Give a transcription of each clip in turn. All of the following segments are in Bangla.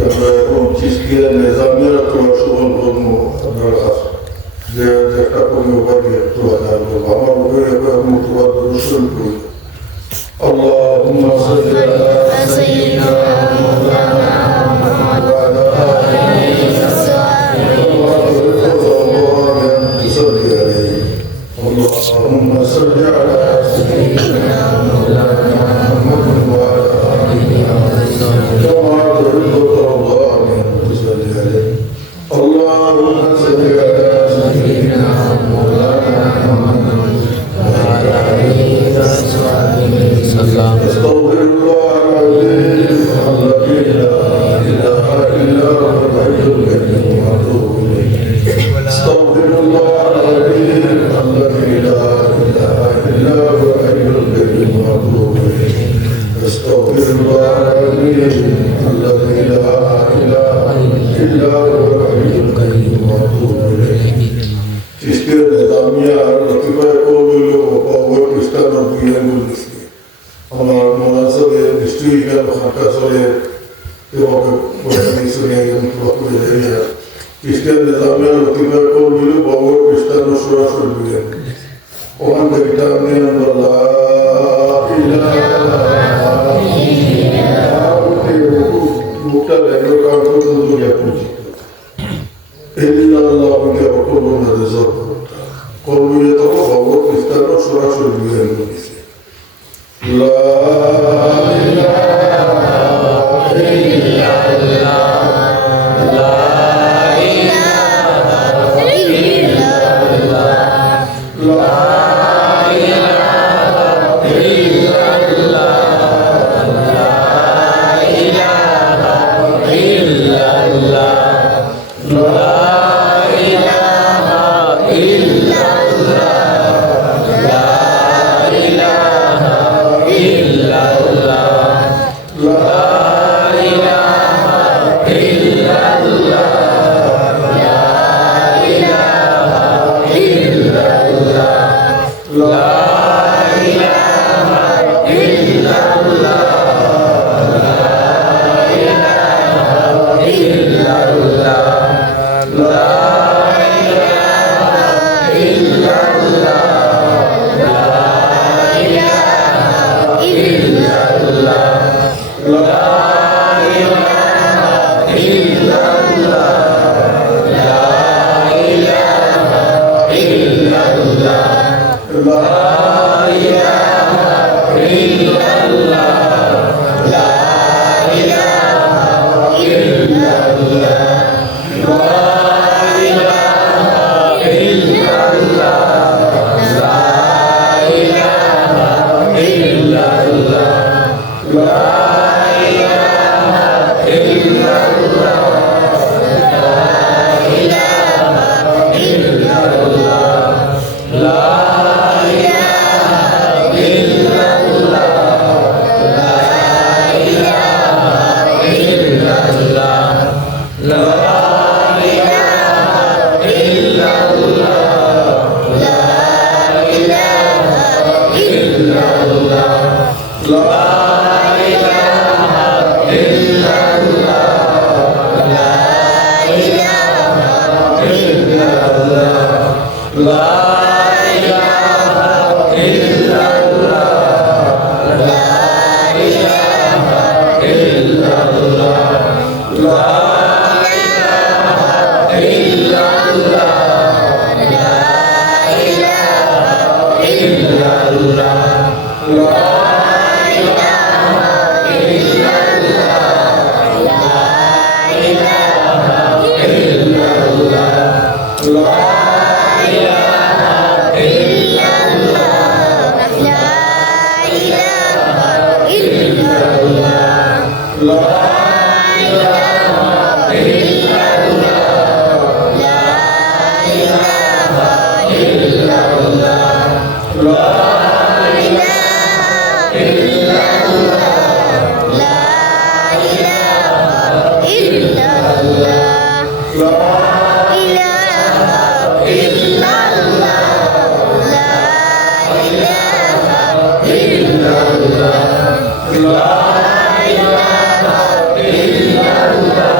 আমরা এখন চিস্তিয়া নিজামিয়া তোমার সবল কর্ম আপনার কাছে যে একটা কবি উপাধি একটু আদায় করবো আমার উপরে এবং তোমার দর্শন করি اللهم صل على سيدنا مولانا محمد وعلى آله وصحبه اللهم صل على سيدنا مولانا محمد وعلى آله كما تحب وترضى أن تصلي عليه اللهم صل على سيدنا مولانا محمد وعلى آله وصحبه استغفر الله العظيم الذي لا إله إلا هو الحي القيوم وأتوب إليه استغفر الله العظيم الذي لا إله إلا هو الحي القيوم وأتوب إليه استغفر الله العظيم الذي لا إله إلا هو الحي القيوم وأتوب إليه इसके निजामिया लतीफ़ा को भी लोग और किस्ता नबी है আমার মনাসবে নিশ্চয়ই কেন খাতা চলে এবং শুনে করে দেয় খ্রিস্টান নিজামের অতিবাদ করছিল বড় খ্রিস্টান সরাসরি দিলেন ওখান থেকে টার্মিনাল বলা মুখটা লেগে কাজ করতে দুর্গা পৌঁছে আল্লাহ আমাকে অকল্প না রেজাল্ট করবে তখন বড় খ্রিস্টান সরাসরি দিলেন বলেছে لا إله إلا الله لا إله إلا الله لا إله إلا الله لا إله إلا الله لا إله إلا La ilaha illallah.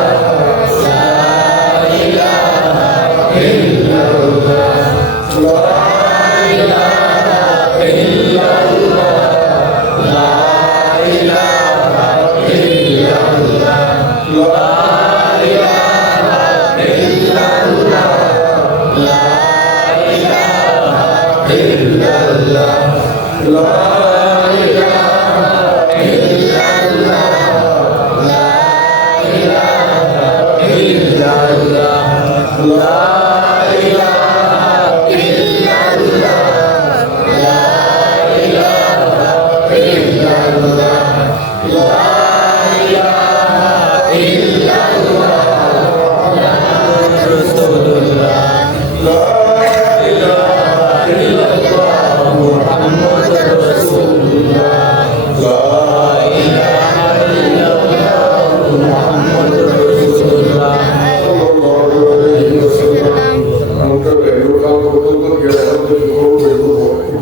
মুহাম্মাদুর রাসূলুল্লাহ সাল্লাল্লাহু আলাইহি ওয়াসাল্লাম আমরা বেরুকাল পর্যন্ত গিয়ারতে করব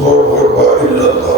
ঘর ঘর বা ইল্লাল্লাহ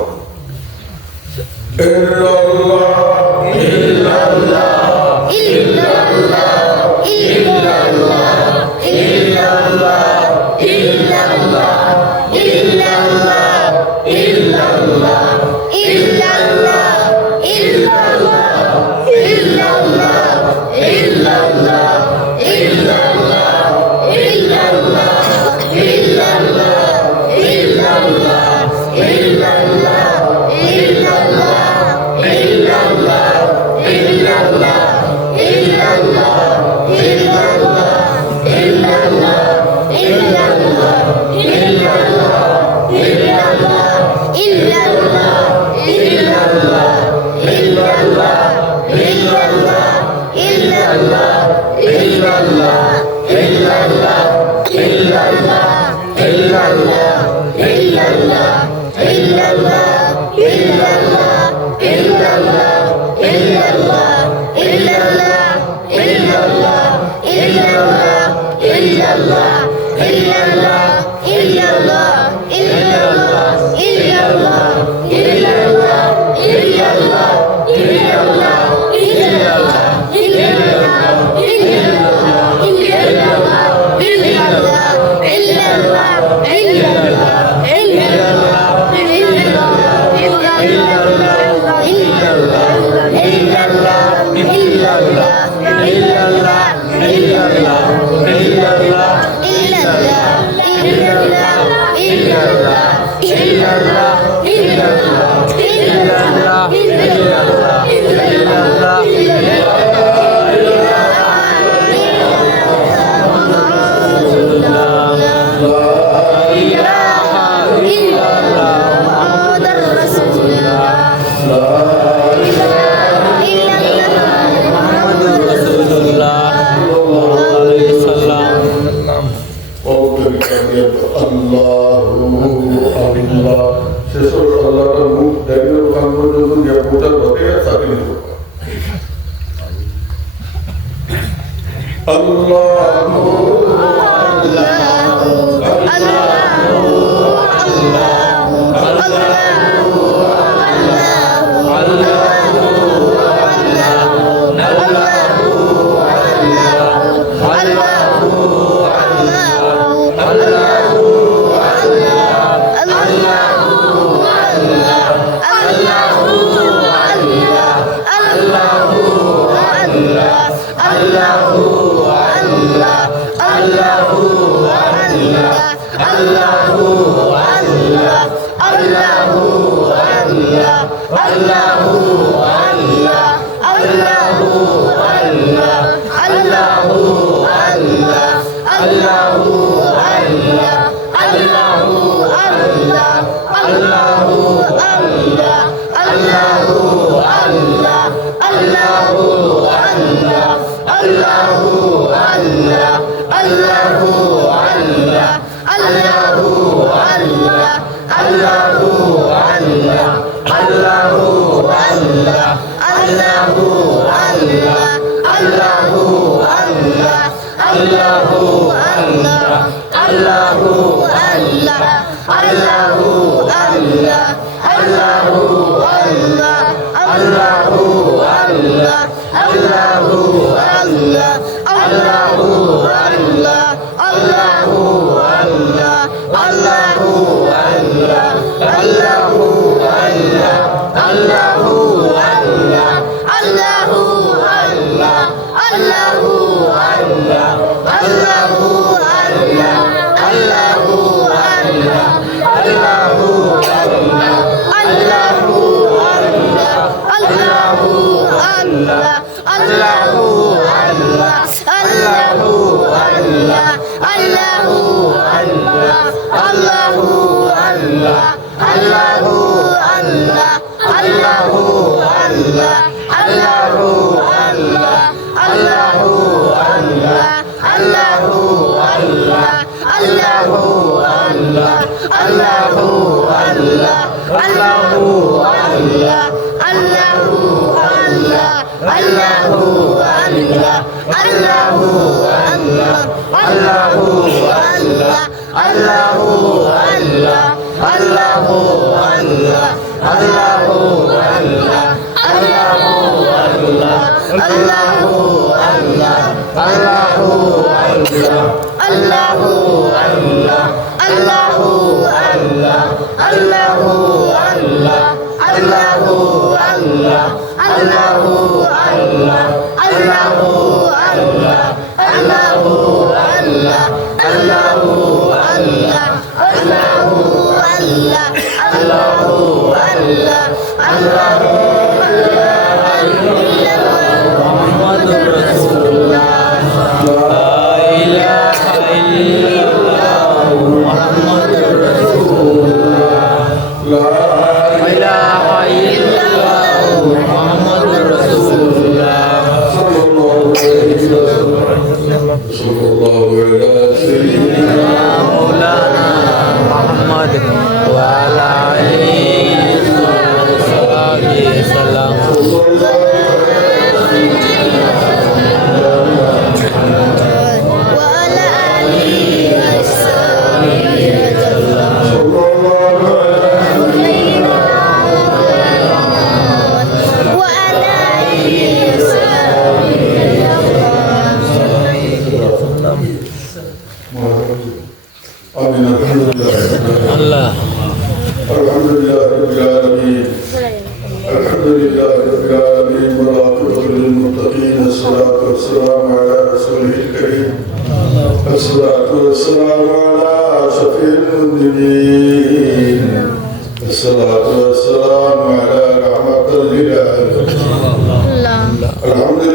Muhammad